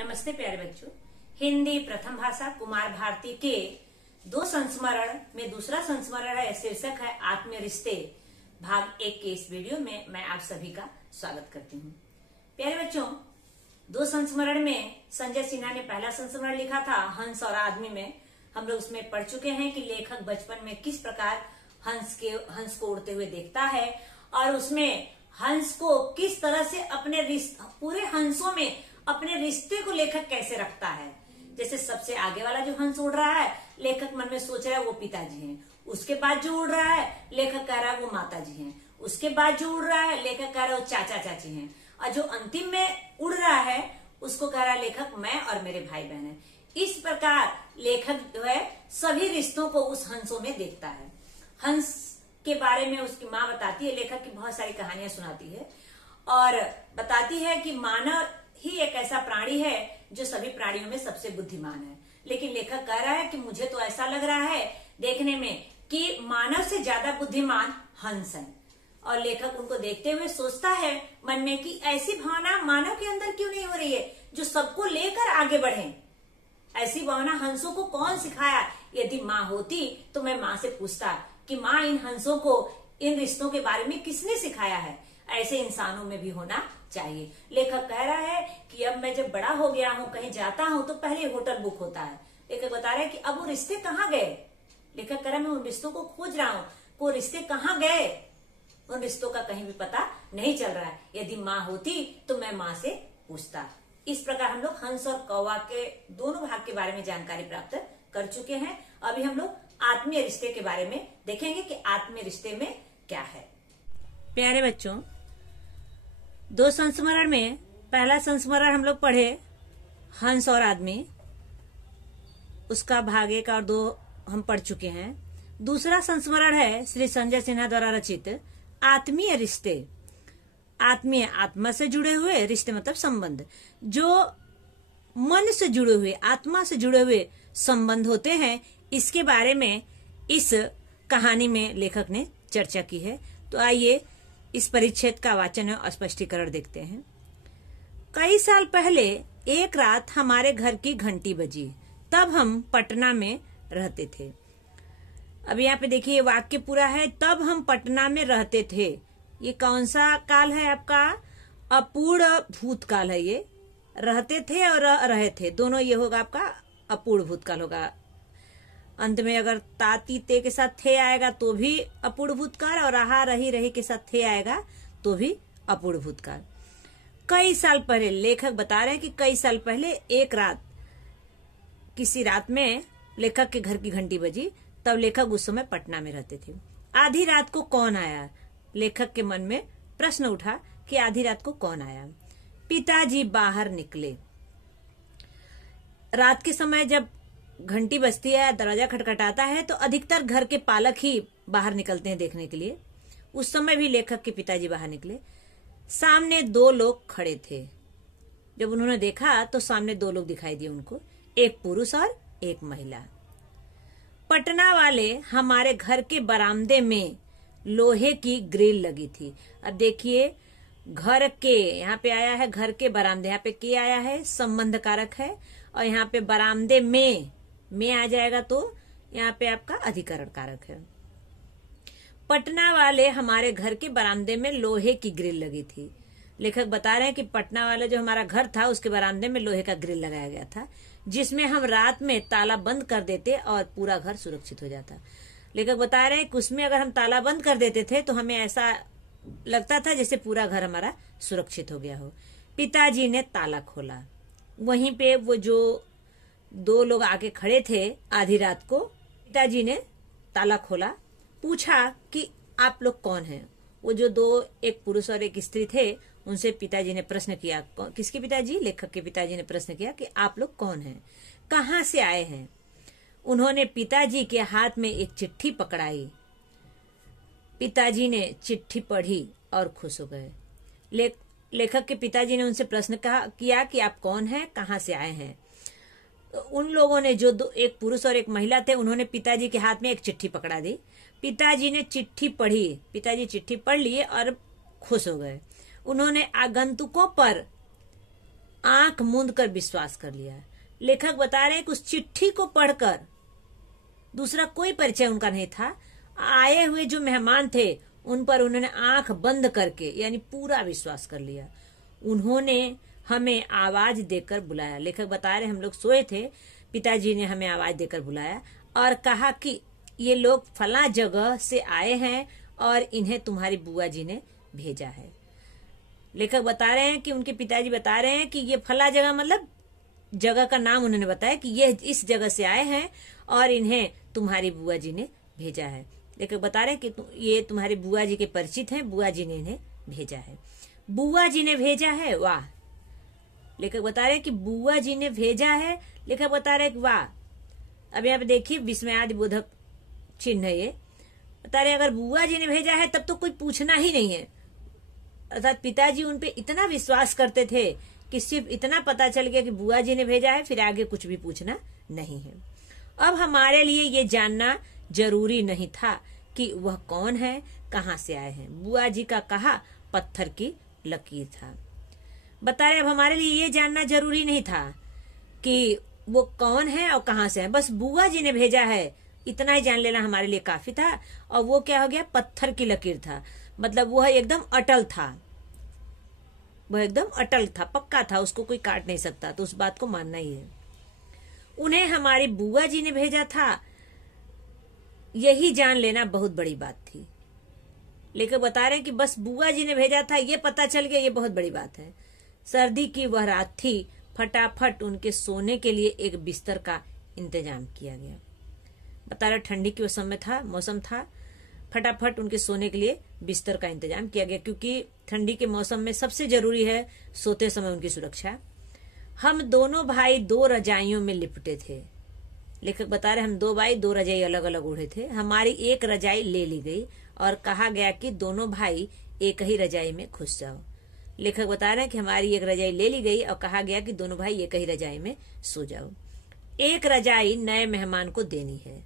नमस्ते प्यारे बच्चों। हिंदी प्रथम भाषा कुमार भारती के 2 संस्मरण में दूसरा संस्मरण है, शीर्षक है आत्मीय रिश्ते, भाग 1 के इस वीडियो में मैं आप सभी का स्वागत करती हूँ। प्यारे बच्चों, 2 संस्मरण में संजय सिन्हा ने पहला संस्मरण लिखा था हंस और आदमी में। हम लोग उसमें पढ़ चुके हैं कि लेखक बचपन में किस प्रकार हंस को उड़ते हुए देखता है और उसमें हंस को किस तरह से अपने पूरे हंसों में अपने रिश्ते को लेखक कैसे रखता है। जैसे सबसे आगे वाला जो हंस उड़ रहा है, लेखक मन में सोच रहा है वो पिताजी हैं। उसके बाद जो उड़ रहा है, लेखक कह रहा है वो माताजी हैं। उसके बाद जो उड़ रहा है, लेखक कह रहा है वो चाचा चाची हैं। और जो अंतिम में उड़ रहा है, उसको कह रहा है लेखक मैं और मेरे भाई बहन है। इस प्रकार लेखक जो है सभी रिश्तों को उस हंसों में देखता है। हंस के बारे में उसकी माँ बताती है, लेखक की बहुत सारी कहानियां सुनाती है और बताती है कि मानव ही एक ऐसा प्राणी है जो सभी प्राणियों में सबसे बुद्धिमान है। लेकिन लेखक कह रहा है कि मुझे तो ऐसा लग रहा है देखने में कि मानव से ज्यादा बुद्धिमान हंस है। और लेखक उनको देखते हुए सोचता है मन में कि ऐसी भावना मानव के अंदर क्यों नहीं हो रही है जो सबको लेकर आगे बढ़े। ऐसी भावना हंसों को कौन सिखाया? यदि माँ होती तो मैं माँ से पूछता कि माँ, इन हंसों को, इन रिश्तों के बारे में किसने सिखाया है? ऐसे इंसानों में भी होना चाहिए। लेखक कह रहा है कि अब मैं जब बड़ा हो गया हूँ, कहीं जाता हूँ तो पहले होटल बुक होता है। लेखक बता रहे हैं कि अब वो रिश्ते कहाँ गए। लेखक कह रहा है मैं उन रिश्तों को खोज रहा हूँ, वो रिश्ते कहाँ गए, उन रिश्तों का कहीं भी पता नहीं चल रहा है। यदि माँ होती तो मैं माँ से पूछता। इस प्रकार हम लोग हंस और कौवा के दोनों भाग के बारे में जानकारी प्राप्त कर चुके हैं। अभी हम लोग आत्मीय रिश्ते के बारे में देखेंगे कि आत्मीय रिश्ते में क्या है। प्यारे बच्चों, 2 संस्मरण में पहला संस्मरण हम लोग पढ़े हंस और आदमी, उसका भाग 1 और 2 हम पढ़ चुके हैं। दूसरा संस्मरण है श्री संजय सिन्हा द्वारा रचित आत्मीय रिश्ते। आत्मीय आत्मा से जुड़े हुए, रिश्ते मतलब संबंध, जो मन से जुड़े हुए, आत्मा से जुड़े हुए संबंध होते हैं। इसके बारे में इस कहानी में लेखक ने चर्चा की है। तो आइए इस परिच्छेद का वाचन और स्पष्टीकरण देखते हैं। कई साल पहले एक रात हमारे घर की घंटी बजी। तब हम पटना में रहते थे। अब यहाँ पे देखिए ये वाक्य पूरा है, तब हम पटना में रहते थे। ये कौन सा काल है आपका? अपूर्ण भूतकाल है। ये रहते थे और रहे थे, दोनों ये होगा आपका अपूर्ण भूतकाल होगा। अंत में अगर ताती ते के साथ थे आएगा तो भी अपूर्ण भूतकाल, और रहा रही रही के साथ थे आएगा तो भी अपूर्ण भूतकाल। कई साल पहले, लेखक बता रहे हैं कि कई साल पहले एक रात, किसी रात में लेखक के घर की घंटी बजी। तब लेखक उस समय पटना में रहते थे। आधी रात को कौन आया? लेखक के मन में प्रश्न उठा कि आधी रात को कौन आया। पिताजी बाहर निकले। रात के समय जब घंटी बजती है, दरवाजा खटखटाता है, तो अधिकतर घर के पालक ही बाहर निकलते हैं देखने के लिए। उस समय भी लेखक के पिताजी बाहर निकले। सामने 2 लोग खड़े थे। जब उन्होंने देखा तो सामने 2 लोग दिखाई दिए उनको, एक पुरुष और एक महिला। पटना वाले हमारे घर के बरामदे में लोहे की ग्रिल लगी थी। अब देखिए, घर के यहाँ पे आया है, घर के बरामदे, यहाँ पे के आया है, संबंध कारक है, और यहाँ पे बरामदे में आ जाएगा तो यहाँ पे आपका अधिकरण कारक है। पटना वाले हमारे घर के बरामदे में लोहे की ग्रिल लगी थी। लेखक बता रहे हैं कि पटना वाला जो हमारा घर था उसके बरामदे में लोहे का ग्रिल लगाया गया था, जिसमें हम रात में ताला बंद कर देते और पूरा घर सुरक्षित हो जाता। लेखक बता रहे हैं कि उसमें अगर हम ताला बंद कर देते थे तो हमें ऐसा लगता था जैसे पूरा घर हमारा सुरक्षित हो गया हो। पिताजी ने ताला खोला। वहीं पे वो जो 2 लोग आके खड़े थे आधी रात को, पिताजी ने ताला खोला, पूछा कि आप लोग कौन हैं। वो जो 2, एक पुरुष और एक स्त्री थे, उनसे पिताजी ने प्रश्न किया। किसके पिताजी? लेखक के पिताजी ने प्रश्न किया कि आप लोग कौन हैं, कहाँ से आए हैं। उन्होंने पिताजी के हाथ में एक चिट्ठी पकड़ाई। पिताजी ने चिट्ठी पढ़ी और खुश हो गए। लेखक के पिताजी ने उनसे प्रश्न किया कि आप कौन हैं, कहाँ से आए हैं। उन लोगों ने, जो एक पुरुष और एक महिला थे, उन्होंने पिताजी के हाथ में एक चिट्ठी पकड़ा दी। पिताजी ने चिट्ठी पढ़ी, पिताजी चिट्ठी पढ़ लिए और खुश हो गए। उन्होंने आगंतुकों पर आंख मूंद कर विश्वास कर लिया। लेखक बता रहे हैं कि उस चिट्ठी को पढ़कर दूसरा कोई परिचय उनका नहीं था। आए हुए जो मेहमान थे उन पर उन्होंने आंख बंद करके यानी पूरा विश्वास कर लिया। उन्होंने हमें आवाज देकर बुलाया। लेखक बता रहे हम लोग सोए थे, पिताजी ने हमें आवाज देकर बुलाया और कहा कि ये लोग फला जगह से आए हैं और इन्हें तुम्हारी बुआ जी ने भेजा है। लेखक बता रहे हैं कि उनके पिताजी बता रहे हैं कि ये फला जगह मतलब जगह का नाम उन्होंने बताया कि ये इस जगह से आए हैं और इन्हें तुम्हारी बुआ जी ने भेजा है। लेखक बता रहे हैं कि ये तुम्हारी बुआ जी के परिचित हैं, बुआ जी ने इन्हें भेजा है। बुआ जी ने भेजा है, वाह। लेखक बता रहे हैं कि बुआ जी ने भेजा है। लेखक बता रहे हैं कि वाह। अब यहाँ पे देखिए विस्मयादि बोधक चिन्ह है ये। बता रहे अगर बुआ जी ने भेजा है तब तो कोई पूछना ही नहीं है। अर्थात पिताजी उन पे इतना विश्वास करते थे कि सिर्फ इतना पता चल गया कि बुआ जी ने भेजा है, फिर आगे कुछ भी पूछना नहीं है। अब हमारे लिए ये जानना जरूरी नहीं था कि वह कौन है, कहाँ से आए हैं। बुआ जी का कहा पत्थर की लकीर था। बता रहे अब हमारे लिए ये जानना जरूरी नहीं था कि वो कौन है और कहाँ से है, बस बुआ जी ने भेजा है इतना ही जान लेना हमारे लिए काफी था। और वो क्या हो गया, पत्थर की लकीर था। मतलब वह एकदम अटल था, वह एकदम अटल था, पक्का था, उसको कोई काट नहीं सकता, तो उस बात को मानना ही है। उन्हें हमारी बुआ जी ने भेजा था, यही जान लेना बहुत बड़ी बात थी। लेकिन बता रहे हैं कि बस बुआ जी ने भेजा था ये पता चल गया, ये बहुत बड़ी बात है। सर्दी की वह रात थी, फटाफट उनके सोने के लिए एक बिस्तर का इंतजाम किया गया। बता रहे ठंडी के मौसम था, फटाफट उनके सोने के लिए बिस्तर का इंतजाम किया गया, क्योंकि ठंडी के मौसम में सबसे जरूरी है सोते समय उनकी सुरक्षा। हम दोनों भाई 2 रजाइयों में लिपटे थे। लेखक बता रहे हम 2 भाई 2 रजाई अलग अलग ओढ़े थे। हमारी एक रजाई ले ली गई और कहा गया कि दोनों भाई एक ही रजाई में घुस जाओ। लेखक बता रहे हैं कि हमारी एक रजाई ले ली गई और कहा गया कि दोनों भाई एक ही रजाई में सो जाओ। एक रजाई नए मेहमान को देनी है,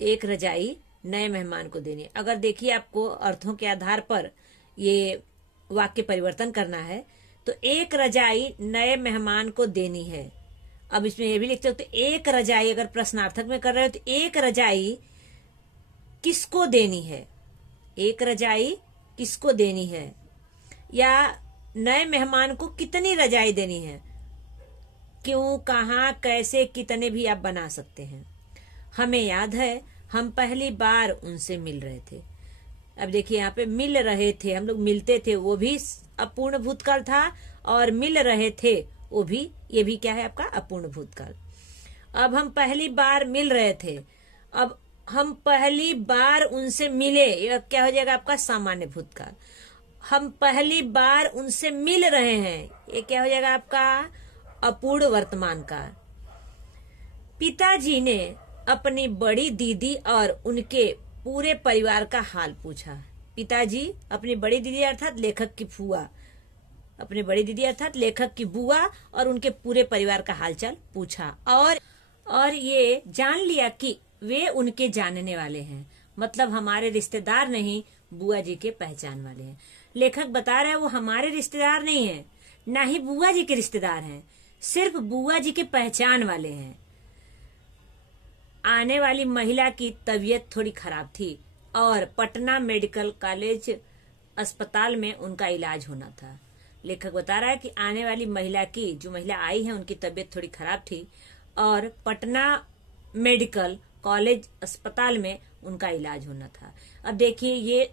एक रजाई नए मेहमान को देनी है। अगर देखिए आपको अर्थों के आधार पर ये वाक्य परिवर्तन करना है तो एक रजाई नए मेहमान को देनी है। अब इसमें ये भी लिखते हो तो एक रजाई, अगर प्रश्नार्थक में कर रहे हो तो एक रजाई किसको देनी है, एक रजाई किसको देनी है, या नए मेहमान को कितनी रजाई देनी है। क्यों, कहाँ, कैसे, कितने भी आप बना सकते हैं। हमें याद है हम पहली बार उनसे मिल रहे थे। अब देखिए यहाँ पे मिल रहे थे, हम लोग मिलते थे, वो भी अपूर्ण भूतकाल था, और मिल रहे थे वो भी, ये भी क्या है आपका अपूर्ण भूतकाल। अब हम पहली बार मिल रहे थे, अब हम पहली बार उनसे मिले, ये क्या हो जाएगा आपका सामान्य भूतकाल। हम पहली बार उनसे मिल रहे हैं, ये क्या हो जाएगा आपका अपूर्ण वर्तमान काल। पिताजी ने अपनी बड़ी दीदी और उनके पूरे परिवार का हाल पूछा। पिताजी अपनी बड़ी दीदी अर्थात लेखक की फुआ, अपने बड़ी दीदी अर्थात लेखक की बुआ और उनके पूरे परिवार का हालचाल पूछा, और ये जान लिया कि वे उनके जानने वाले हैं, मतलब हमारे रिश्तेदार नहीं, बुआ जी के पहचान वाले हैं। लेखक बता रहा है वो हमारे रिश्तेदार नहीं है, ना ही बुआ जी के रिश्तेदार हैं, सिर्फ बुआ जी के पहचान वाले हैं। आने वाली महिला की तबीयत थोड़ी खराब थी और पटना मेडिकल कॉलेज अस्पताल में उनका इलाज होना था। लेखक बता रहा है कि आने वाली महिला की, जो महिला आई है उनकी तबीयत थोड़ी खराब थी और पटना मेडिकल कॉलेज अस्पताल में उनका इलाज होना था। अब देखिए ये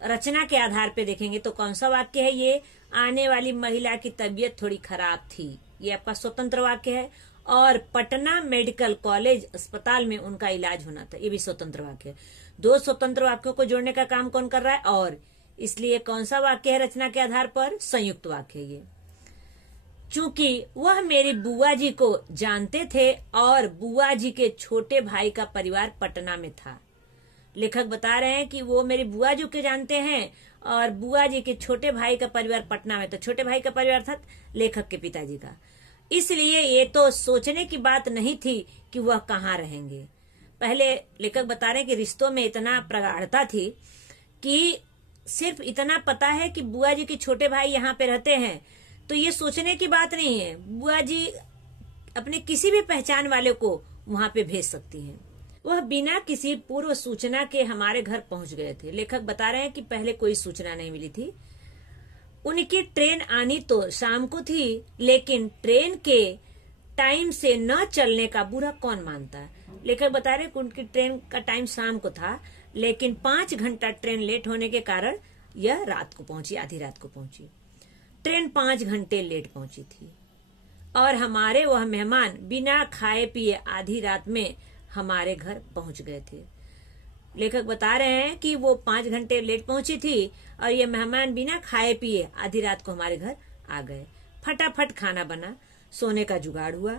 रचना के आधार पे देखेंगे तो कौन सा वाक्य है ये, आने वाली महिला की तबीयत थोड़ी खराब थी, ये आपका स्वतंत्र वाक्य है, और पटना मेडिकल कॉलेज अस्पताल में उनका इलाज होना था, ये भी स्वतंत्र वाक्य है। 2 स्वतंत्र वाक्यों को जोड़ने का काम कौन कर रहा है, और इसलिए कौन सा वाक्य है रचना के आधार पर, संयुक्त वाक्य ये। चूंकि वह मेरी बुआ जी को जानते थे और बुआ जी के छोटे भाई का परिवार पटना में था। लेखक बता रहे हैं कि वो मेरी बुआ जी को जानते हैं और बुआ जी के छोटे भाई का परिवार पटना में, तो छोटे भाई का परिवार था लेखक के पिताजी का, इसलिए ये तो सोचने की बात नहीं थी कि वह कहाँ रहेंगे। पहले लेखक बता रहे हैं कि रिश्तों में इतना प्रगाढ़ता थी कि सिर्फ इतना पता है कि बुआ जी के छोटे भाई यहाँ पे रहते हैं, तो ये सोचने की बात नहीं है। बुआ जी अपने किसी भी पहचान वाले को वहां पे भेज सकती हैं। वह बिना किसी पूर्व सूचना के हमारे घर पहुंच गए थे। लेखक बता रहे हैं कि पहले कोई सूचना नहीं मिली थी। उनकी ट्रेन आनी तो शाम को थी, लेकिन ट्रेन के टाइम से न चलने का बुरा कौन मानता है। लेखक बता रहे कि उनकी ट्रेन का टाइम शाम को था, लेकिन 5 घंटा ट्रेन लेट होने के कारण यह रात को पहुंची, आधी रात को पहुंची। ट्रेन 5 घंटे लेट पहुंची थी और हमारे वह मेहमान बिना खाए पिए आधी रात में हमारे घर पहुंच गए थे। लेखक बता रहे हैं कि वो 5 घंटे लेट पहुंची थी और ये मेहमान बिना खाए पिए आधी रात को हमारे घर आ गए। फटाफट खाना बना, सोने का जुगाड़ हुआ।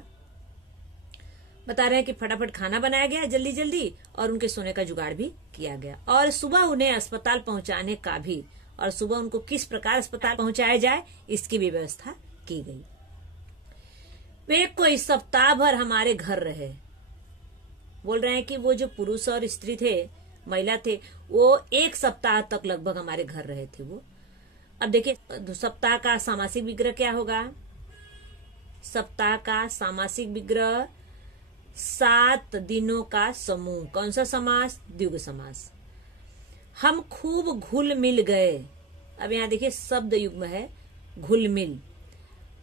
बता रहे हैं कि फटाफट खाना बनाया गया जल्दी जल्दी और उनके सोने का जुगाड़ भी किया गया और सुबह उन्हें अस्पताल पहुंचाने का भी, और सुबह उनको किस प्रकार अस्पताल पहुंचाया जाए इसकी भी व्यवस्था की गई। वे कोई सप्ताह भर हमारे घर रहे। बोल रहे हैं कि वो जो पुरुष और स्त्री थे, महिला थे, वो 1 सप्ताह तक लगभग हमारे घर रहे थे वो। अब देखिए सप्ताह का सामासिक विग्रह क्या होगा। सप्ताह का सामासिक विग्रह 7 दिनों का समूह। कौन सा समास? द्विगु समास। हम खूब घुल मिल गए। अब यहाँ देखिए शब्द युग्म है घुल मिल।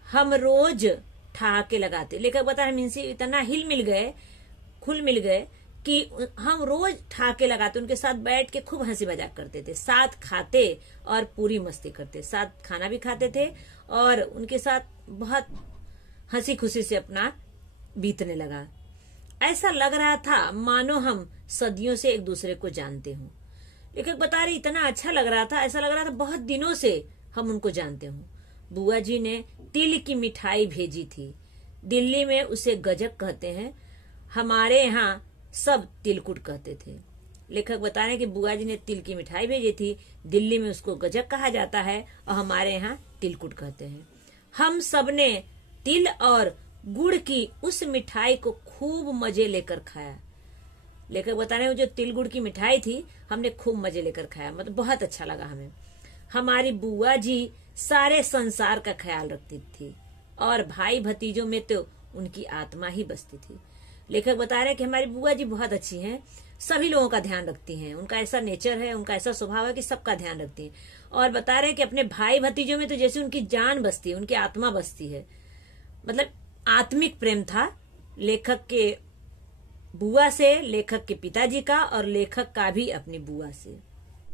हम रोज ठहाके लगाते। लेखक बता हम इनसे इतना हिल मिल गए, खुल मिल गए कि हम रोज ठहाके लगाते, उनके साथ बैठ के खूब हंसी मजाक करते थे, साथ खाते और पूरी मस्ती करते, साथ खाना भी खाते थे और उनके साथ बहुत हंसी खुशी से अपना बीतने लगा। ऐसा लग रहा था मानो हम सदियों से एक दूसरे को जानते हों। लेखक बता रहे इतना अच्छा लग रहा था, ऐसा लग रहा था बहुत दिनों से हम उनको जानते हों। बुआ जी ने तिल की मिठाई भेजी थी। दिल्ली में उसे गजक कहते हैं, हमारे यहाँ सब तिलकुट कहते थे। लेखक बता रहे हैं कि बुआ जी ने तिल की मिठाई भेजी थी, दिल्ली में उसको गजक कहा जाता है और हमारे यहाँ तिलकुट कहते हैं। हम सबने तिल और गुड़ की उस मिठाई को खूब मजे लेकर खाया। लेखक बता रहे हैं जो तिल गुड़ की मिठाई थी हमने खूब मजे लेकर खाया, मतलब बहुत अच्छा लगा हमें। हमारी बुआ जी सारे संसार का ख्याल रखती थी और भाई भतीजों में तो उनकी आत्मा ही बसती थी। लेखक बता रहे हैं कि हमारी बुआ जी बहुत अच्छी हैं, सभी लोगों का ध्यान रखती हैं, उनका ऐसा नेचर है, उनका ऐसा स्वभाव है कि सबका ध्यान रखती हैं। और बता रहे हैं कि अपने भाई भतीजों में तो जैसे उनकी जान बसती है, उनकी आत्मा बसती है, मतलब आत्मिक प्रेम था लेखक के बुआ से, लेखक के पिताजी का और लेखक का भी अपनी बुआ से।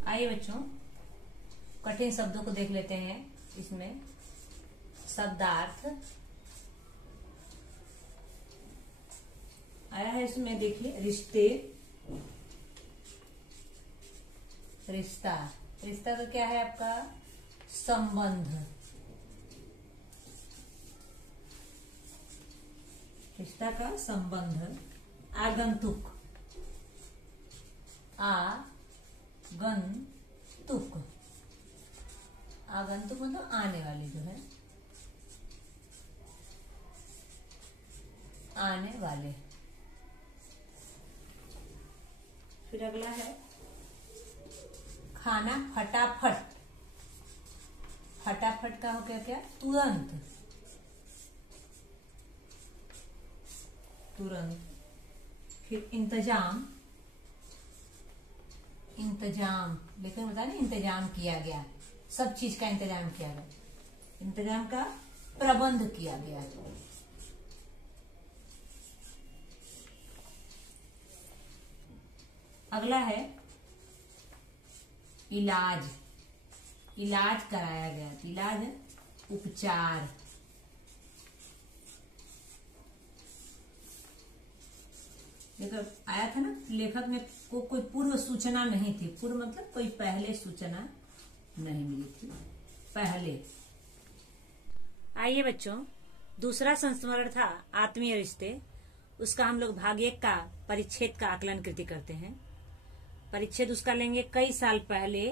आइए बच्चों कठिन शब्दों को देख लेते हैं। इसमें शब्दार्थ आया है, इसमें देखिए रिश्ते, रिश्ता, रिश्ता तो क्या है आपका? संबंध। रिश्ता का संबंध। आगंतुक, आगंतुक, आगंतुक मतलब आने वाली जो है, आने वाले। फिर अगला है खाना फटाफट। फटाफट का हो गया क्या? तुरंत, तुरंत। फिर इंतजाम, इंतजाम, लेकिन बता नहीं इंतजाम किया गया, सब चीज का इंतजाम किया गया, इंतजाम का प्रबंध किया गया। अगला है इलाज, इलाज कराया गया। इलाज है उपचार। लेखक आया था ना, लेखक ने को कोई पूर्व सूचना नहीं थी। पूर्व मतलब कोई पहले सूचना नहीं मिली थी पहले। आइए बच्चों दूसरा संस्मरण था आत्मीय रिश्ते। उसका हम लोग भाग 1 का परिच्छेद का आकलन कृति करते हैं। परिच्छेद उसका लेंगे, कई साल पहले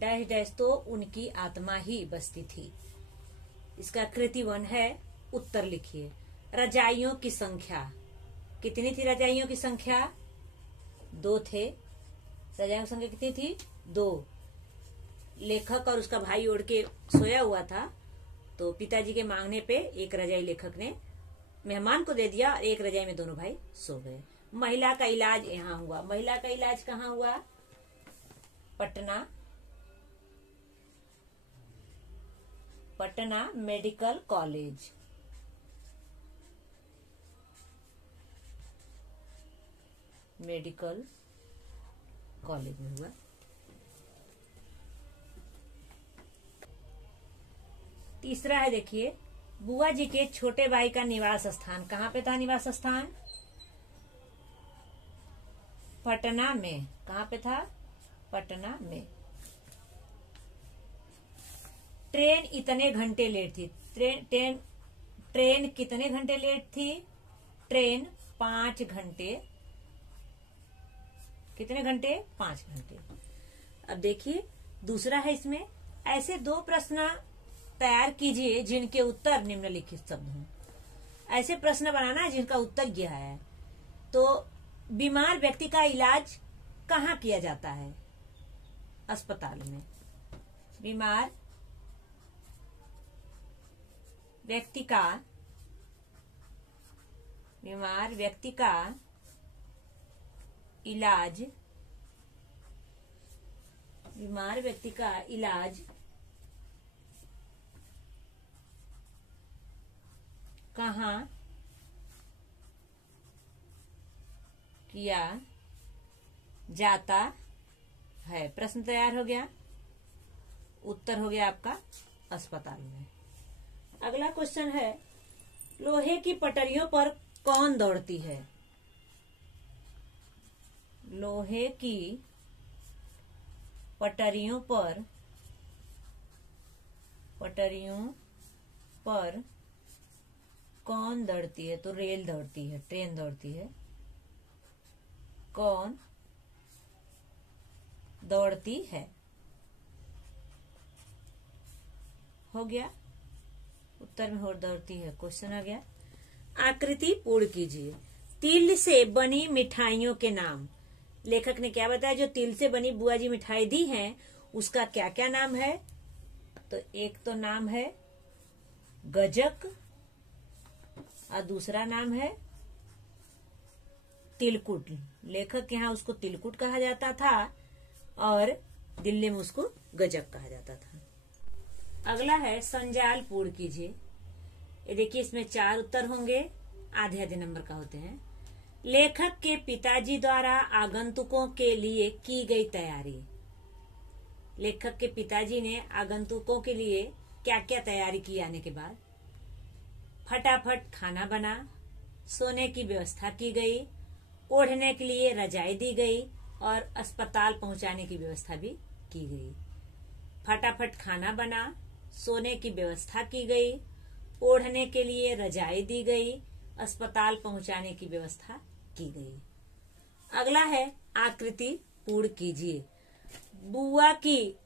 डैश डैश तो उनकी आत्मा ही बसती थी। इसका कृति 1 है, उत्तर लिखिए। रजाइयों की संख्या कितनी थी? रजाइयों की संख्या 2 थे। रजाइयों की संख्या कितनी थी? 2। लेखक और उसका भाई ओढ़ के सोया हुआ था, तो पिताजी के मांगने पे एक रजाई लेखक ने मेहमान को दे दिया और एक रजाई में दोनों भाई सो गए। महिला का इलाज यहाँ हुआ। महिला का इलाज कहाँ हुआ? Patna medical college. Medical college में हुआ। तीसरा है, देखिए, बुआ जी के छोटे भाई का निवास स्थान कहाँ पे था? निवास स्थान पटना में। कहाँ पे था? पटना में। ट्रेन इतने घंटे लेट थी। ट्रेन कितने घंटे लेट थी? ट्रेन 5 घंटे। कितने घंटे? 5 घंटे। अब देखिए दूसरा है, इसमें ऐसे 2 प्रश्न तैयार कीजिए जिनके उत्तर निम्नलिखित शब्द हों। ऐसे प्रश्न बनाना है जिनका उत्तर यह है। तो बीमार व्यक्ति का इलाज कहाँ किया जाता है? अस्पताल में। बीमार व्यक्ति का इलाज कहाँ किया जाता है? प्रश्न तैयार हो गया, उत्तर हो गया आपका अस्पताल में। अगला क्वेश्चन है, लोहे की पटरियों पर कौन दौड़ती है? लोहे की पटरियों पर कौन दौड़ती है? तो रेल दौड़ती है, ट्रेन दौड़ती है। कौन दौड़ती है? हो गया, उत्तर में हो दौड़ती है। क्वेश्चन आ गया, आकृति पूर्ण कीजिए। तिल से बनी मिठाइयों के नाम। लेखक ने क्या बताया? जो तिल से बनी बुआ जी मिठाई दी है उसका क्या क्या नाम है? तो एक तो नाम है गजक और दूसरा नाम है तिलकुट। लेखक यहाँ उसको तिलकुट कहा जाता था और दिल्ली में उसको गजक कहा जाता था। अगला है, संजाल पूर्ण कीजिए। ये देखिए इसमें 4 उत्तर होंगे, आधे आधे नंबर का होते हैं। लेखक के पिताजी द्वारा आगंतुकों के लिए की गई तैयारी। लेखक के पिताजी ने आगंतुकों के लिए क्या क्या तैयारी की आने के बाद? फटाफट खाना बना, सोने की व्यवस्था की गई, ओढ़ने के लिए रजाई दी गई और अस्पताल पहुंचाने की व्यवस्था भी की गई। फटाफट खाना बना, सोने की व्यवस्था की गई, ओढ़ने के लिए रजाई दी गई, अस्पताल पहुंचाने की व्यवस्था की गई। अगला है, आकृति पूर्ण कीजिए। बुआ की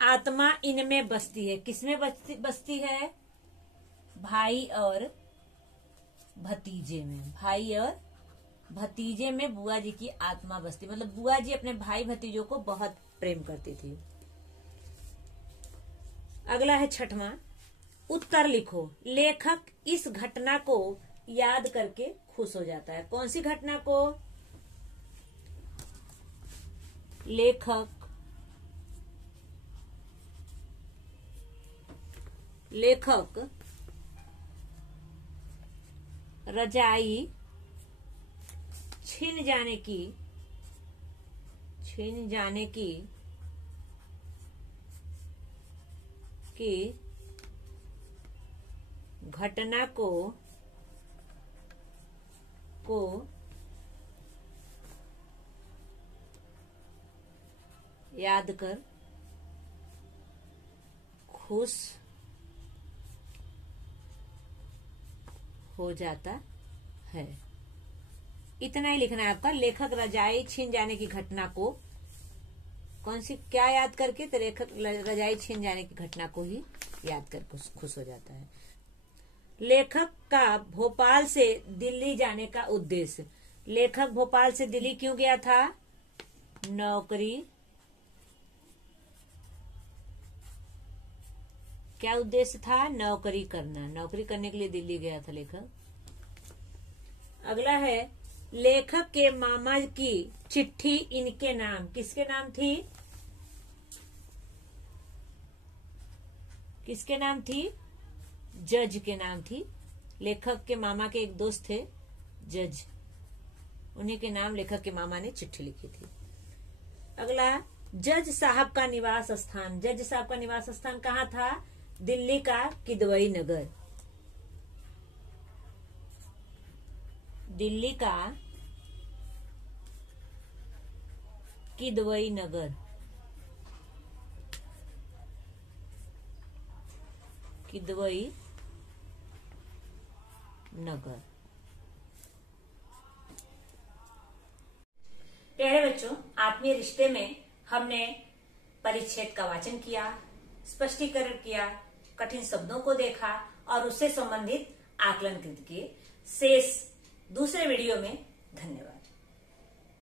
आत्मा इनमें बसती है। किसमें बसती है? भाई और भतीजे में। भाई और भतीजे में बुआ जी की आत्मा बसती, मतलब बुआ जी अपने भाई भतीजों को बहुत प्रेम करती थी। अगला है 6वां, उत्तर लिखो। लेखक इस घटना को याद करके खुश हो जाता है। कौन सी घटना को? लेखक रजाई छिन जाने की घटना को याद कर खुश हो जाता है। इतना ही लिखना है आपका। लेखक रजाई छीन जाने की घटना को कौन सी क्या याद करके? तो लेखक रजाई छीन जाने की घटना को ही याद कर खुश हो जाता है। लेखक का भोपाल से दिल्ली जाने का उद्देश्य। लेखक भोपाल से दिल्ली क्यों गया था? नौकरी क्या उद्देश्य था? नौकरी करना। नौकरी करने के लिए दिल्ली गया था लेखक। अगला है लेखक के मामा की चिट्ठी इनके नाम। किसके नाम थी? किसके नाम थी? जज के नाम थी। लेखक के मामा के एक दोस्त थे जज, उन्हीं के नाम लेखक के मामा ने चिट्ठी लिखी थी। अगला जज साहब का निवास स्थान। जज साहब का निवास स्थान कहाँ था? दिल्ली का किदवई नगर। दिल्ली का किदवई नगर। किदवई नगर। प्यारे बच्चों, आत्मीय रिश्ते में हमने परिच्छेद का वाचन किया, स्पष्टीकरण किया, कठिन शब्दों को देखा और उससे संबंधित आकलन कृत किए। शेष दूसरे वीडियो में। धन्यवाद।